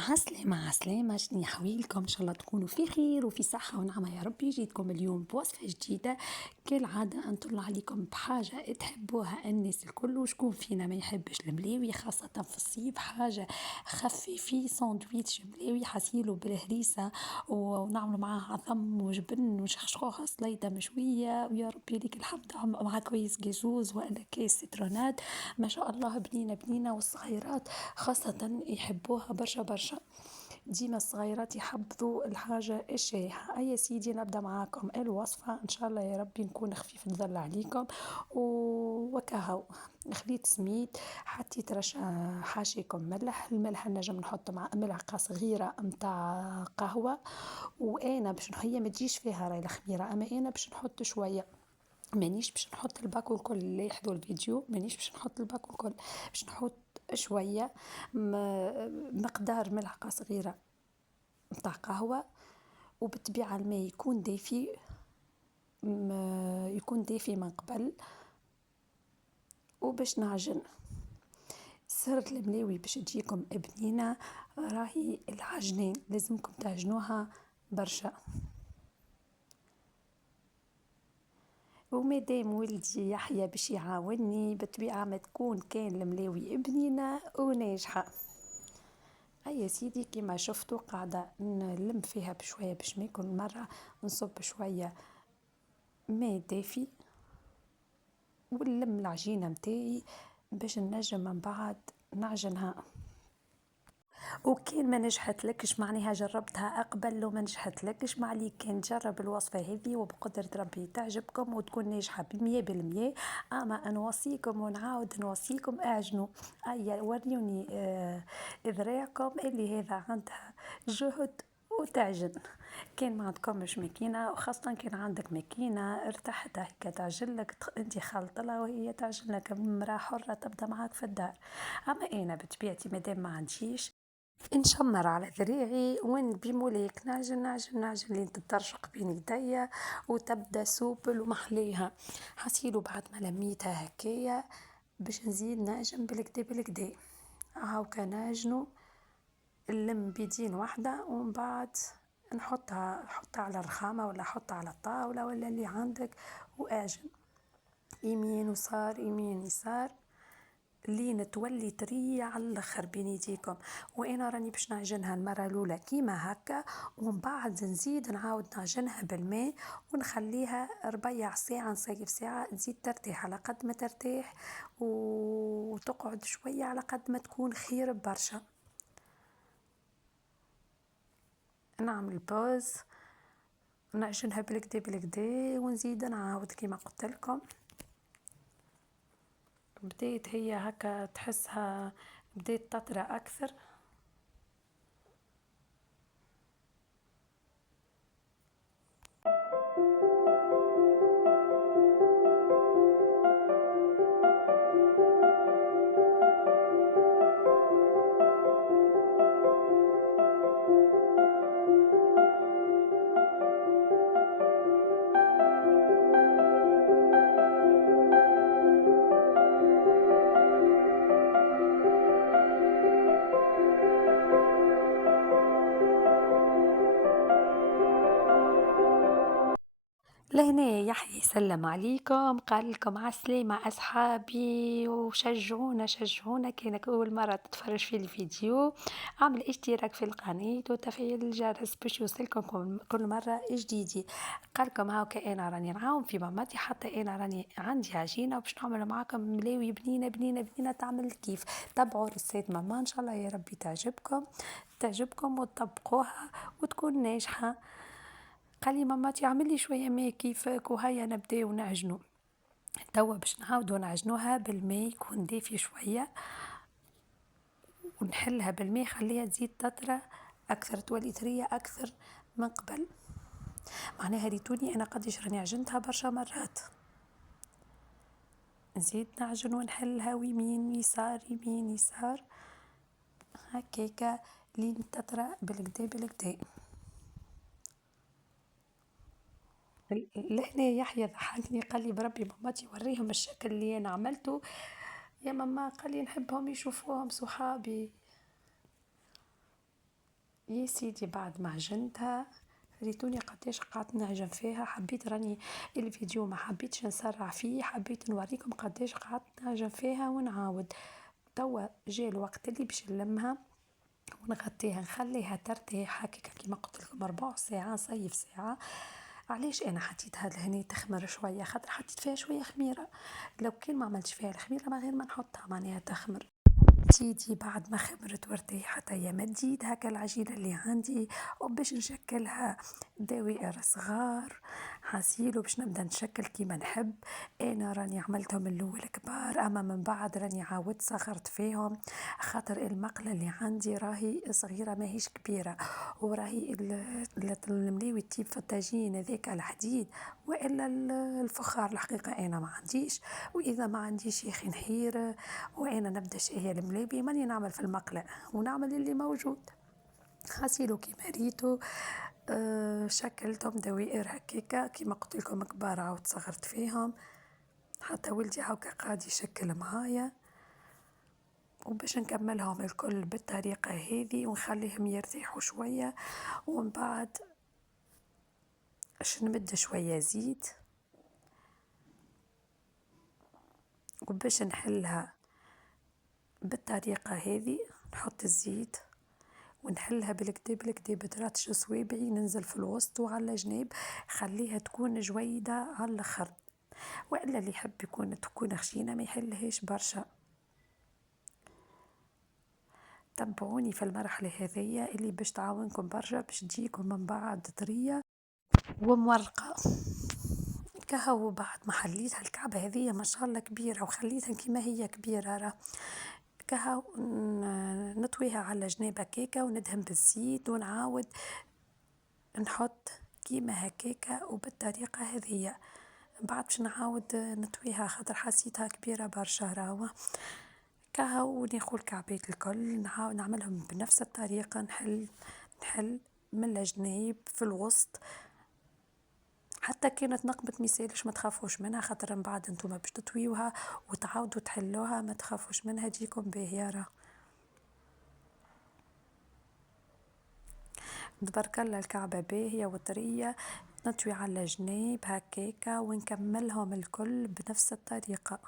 عسلامة شنو حوالكم؟ إن شاء الله تكونوا في خير وفي صحة ونعمة يا ربي. جيتكم اليوم بوصفة جديدة كالعادة، نطلع عليكم بحاجة تحبوها الناس الكل، وشكون فينا ما يحبش الملاوي خاصة في الصيف. حاجة خفيفي ساندويتش ملاوي حسيلو بالهريسة ونعملوا معاه عظم وجبن وشخشوخة سليطة مشوية، ويا ربي ليك الحمد مع كويس جيزوز ولا كيس سترونات. ما شاء الله بنينة والصغيرات خاصة يحبوها برشا برشا. ديما الصغيرات يحبذوا الحاجة الشايحة. أي سيدي نبدأ معاكم الوصفة إن شاء الله يا ربي نكون خفيف نظل عليكم. وكهو خليت سميد، حطيت رشا حاشيكم الملح نجم نحط مع ملعقة صغيرة متاع قهوة. وأنا باش هي ما تجيش فيها راي الخميرة، أما أنا باش نحط شوية، مانيش باش نحط الباكو الكل. اللي يحضروا الفيديو مانيش باش نحط الباكو الكل، باش نحط شويه مقدار ملعقه صغيره نتاع قهوه. وبالطبيعه الماء يكون دافي، يكون دافي من قبل. وباش نعجن سر الملاوي باش تجيكم بنينه، راهي العجنين لازمكم تعجنوها برشا. ومادام ولدي يحيى باش يعاوني بالطبيعة ما تكون كان الملاوي بنينة وناجحة. يا سيدي كما شفتوا قاعدة نلم فيها بشوية باش ما يكون مرة نصب شوية ماء دافي ونلم العجينة متاعي باش نجم من بعد نعجنها. وكان ما نجحت لكش معناها جربتها قبل وما نجحت لكش، ما عليك كان تجرب الوصفة هذه وبقدرة ربي تعجبكم وتكون ناجحة ب100%. أما نوصيكم ونعاود نوصيكم اعجنوا. أي وريوني إذراعكم اللي هذا عندها جهد وتعجن. كان ما عندكمش ماكينة، وخاصة كان عندك ماكينة ارتحت هكا تعجنلك انت خلطلها وهي تعجنلك، مرا حرة تبدا معاك في الدار. أما أنا بطبيعتي مادام ما عنديش نشمر على ذريعي وين بموليك نعجن لين تترشق بين يديا وتبدا سوبل ومحليها. حسيلو بعد ما لميتها هكايا باش نزيد نعجن بالكدا هاوكا نعجنو، نلم بيدين واحدة ومن بعد نحطها على الرخامة ولا حطها على الطاولة ولا اللي عندك واعجن يمين وصار يمين يسار لين تولي طرية على الاخر بين يديكم. وانا راني باش نعجنها المره الاولى كيما هكا، ومن بعد نزيد نعاود نعجنها بالماء ونخليها ربيع ساعه نصيف ساعه تزيد ترتاح على قد ما ترتاح وتقعد شويه على قد ما تكون خير برشا. نعمل بوز نعجنها بالكدا ونزيد نعاود كيما قلت لكم. بديت هي هكا تحسها بديت تطرى اكثر. لهنا يحيى يسلم عليكم، قال لكم عالسلامة أصحابي وشجعونا كأنك أول مرة تتفرج في الفيديو. عمل اشتراك في القناة وتفعيل الجرس باش يوصلكم كل مرة جديدة. قال لكم هاو كأنا راني نعاون في مامتي، حتى أنا راني عندي عجينة باش نعمل معاكم ملاوي بنينة تعمل كيف. تابعوا رسالة ماما إن شاء الله يا ربي تعجبكم وتطبقوها وتكون ناجحة. قال لي ماماتي اعمل لي شويه ماء كيفك وهيا نبداو نعجنوا. توا باش نعاودوا نعجنوها بالماء يكون دافي شويه ونحلها بالماء خليها تزيد تطرى اكثر، تولي طريه اكثر من قبل. معناها ريتوني انا قديش راني عجنتها برشا مرات. نزيد نعجن ونحلها ويمين يسار يمين يسار هكاكا لين تطرى بالكدا. لهنا يحيى ضحكني قال لي بربي ماماتي وريهم الشكل اللي انا عملته يا ماما، قال لي نحبهم يشوفوهم صحابي. يا سيدي بعد ما عجنتها ريتوني قداش قعدت نعجن فيها، حبيت راني الفيديو ما حبيتش نسرع فيه، حبيت نوريكم قداش قعدت نعجن فيها ونعاود. توا جاء الوقت اللي باش نلمها ونغطيها نخليها ترتاح هكاكا كيما قلت لكم ربع ساعة نصيف ساعة. علاش انا حطيتها لهني تخمر شويه؟ خاطر حطيت فيها شويه خميره، لو كان ما عملتش فيها الخميره ما غير ما نحطها معناها تخمر. سيدي بعد ما خمرت وارتاحت هيا مديت هكا العجينة اللي عندي وباش نشكلها دوائر صغار حاسيلو باش نبدا نشكل كيما نحب. انا راني عملتهم من الاول كبار، اما من بعد راني عاودت صغرت فيهم خاطر المقلة اللي عندي راهي صغيرة ماهيش كبيرة، وراهي المليوي تجيب في الطاجين هذاك الحديد والا الفخار الحقيقة انا ما عنديش. واذا ما عنديش يا اخي نحير وانا نبدا هي المليبي ماني نعمل في المقلة ونعمل اللي موجود. حاسيلو كيما ريتو شكلتهم دوائر هكاكا كيما قلت لكم كبار، عاود صغرت فيهم حتى ولدي هاكا قاعد يشكل معايا. وباش نكملهم الكل بالطريقة هذه ونخليهم يرتاحوا شوية، ومن بعد نمد شوية زيت وباش نحلها بالطريقة هذه. نحط الزيت ونحلها بالكدا بالكدا بدراتش صوابعي، ننزل في الوسط وعلى جناب خليها تكون جويدة على الاخر، والا اللي يحب تكون خشينة ما يحلهاش برشا. تبعوني في المرحلة هذية اللي باش تعاونكم برشا باش تجيكم من بعد طرية ومورقة. كهو بعد ما حليتها الكعبة هذية ما شاء الله كبيرة وخليتها كيما هي كبيرة راه كهو نطويها على جناب هكاكا وندهن بالزيت ونعاود نحط كيما هكاكا وبالطريقة هذية. بعد باش نعاود نطويها خاطر حسيتها كبيرة برشا راهو كهو ناخذ الكعبات الكل نعاود نعملهم بنفس الطريقة. نحل من الجناب في الوسط حتى كانت نقبت ميسالش ما تخافوش منها، خاطر من بعد انتم باش تطويوها وتعاودوا تحلوها ما تخافوش منها تجيكم باهية راه. تبارك الله الكعبة باهية وطرية. نطوي على جناب هكاكا ونكملهم الكل بنفس الطريقة.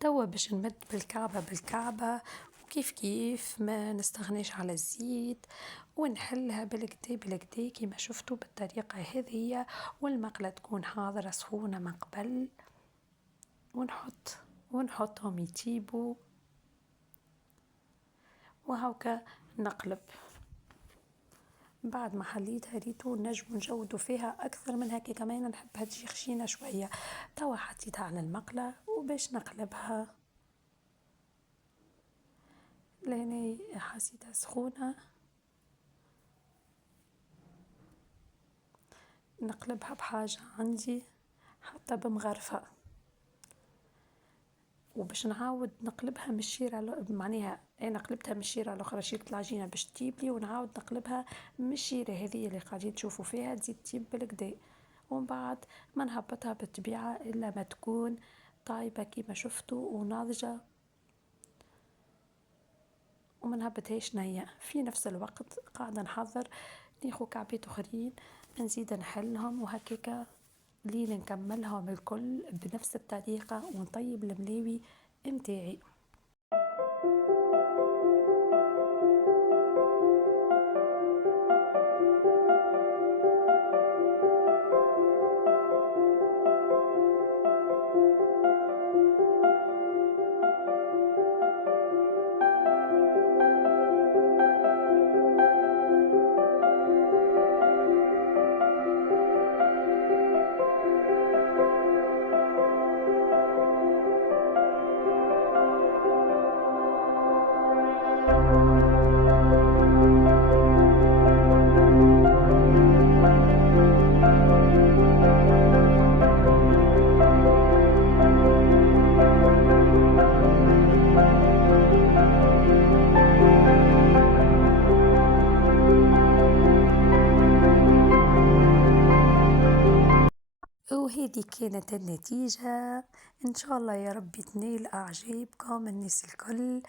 توا باش نمد بالكعبة وكيف كيف ما نستغنيش على الزيت ونحلها بالكدا بالكدا كيما شفتوا بالطريقة هذه، والمقلة تكون حاضرة سخونة من قبل ونحطهم يطيبوا وهكا نقلب. بعد ما حليتها ريتو نجم نجودوا فيها اكثر من هكا كمان نحبها تجي خشينه شويه. توا حطيتها على المقله وباش نقلبها لاني حسيتها سخونه نقلبها بحاجة عندي حتى بمغرفة، وباش نعاود نقلبها من الشيرة معناها انا قلبتها من الشيرة الاخرى شيرة العجينة باش تطيبلي، ونعاود نقلبها من الشيرة هذه اللي قاعدين تشوفوا فيها تزيد تطيب بالكدا، ومن بعد ما نهبطها بالطبيعة الا ما تكون طايبة كيما شفتوا وناضجة، وما نهبطهاش نية. في نفس الوقت قاعدة نحضر ناخو كعبات اخرين نزيد نحلهم وهكاكا لين نكملهم الكل بنفس الطريقة ونطيب الملاوي متاعي. وهذه كانت النتيجة، إن شاء الله يا ربي تنال أعجابكم الناس الكل،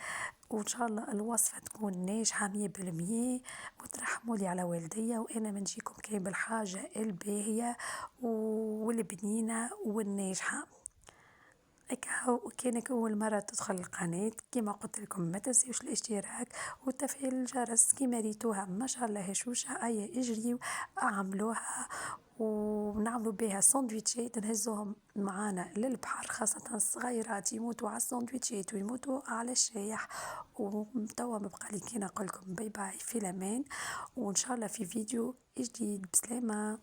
وإن شاء الله الوصفة تكون ناجحة 100%، وترحموا لي على والديا وأنا منجيكم كان بالحاجة الباهية والبنينة والناجحة. كانك أول مرة تدخل القناة كما قلت لكم ما تنسيوش الاشتراك وتفعيل الجرس كما ريتوها ما شاء الله هشوشة أي اجريوا اعملوها، ونعملوا بها سندويتشات نهزوهم معانا للبحر، خاصة الصغيرات يموتوا على السندويتشات ويموتوا على الشايح. وتوا مبقى لي كي نقول لكم باي باي في الامان، وان شاء الله في فيديو جديد. بسلامة.